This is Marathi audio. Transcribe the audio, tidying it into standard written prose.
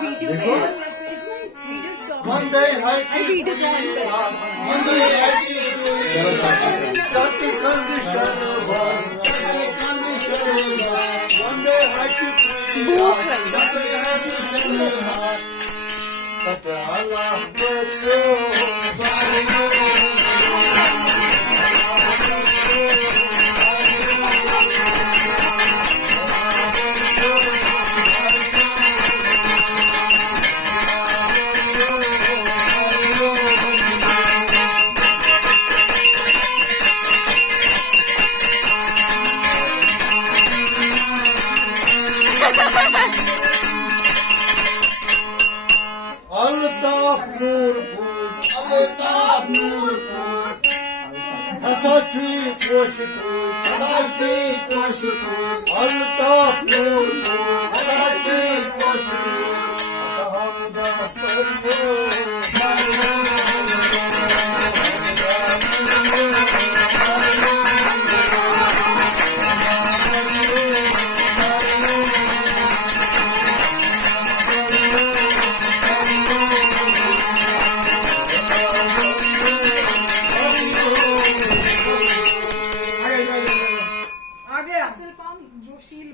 वीडियो देखो। Video stop Vande high tea video on कर वंदे हाइटी सत्य कंदी शर्मा सत्य कंदी शर्मा वंदे हाइटी भूख लगी सत्य अल्लाह बच्चो Altaf Nurpur, Altaf Nurpur, Hatachi Koshipur, Hatachi Koshipur, Altaf Nurpur, Hatachi Koshipur, Hamda जोशील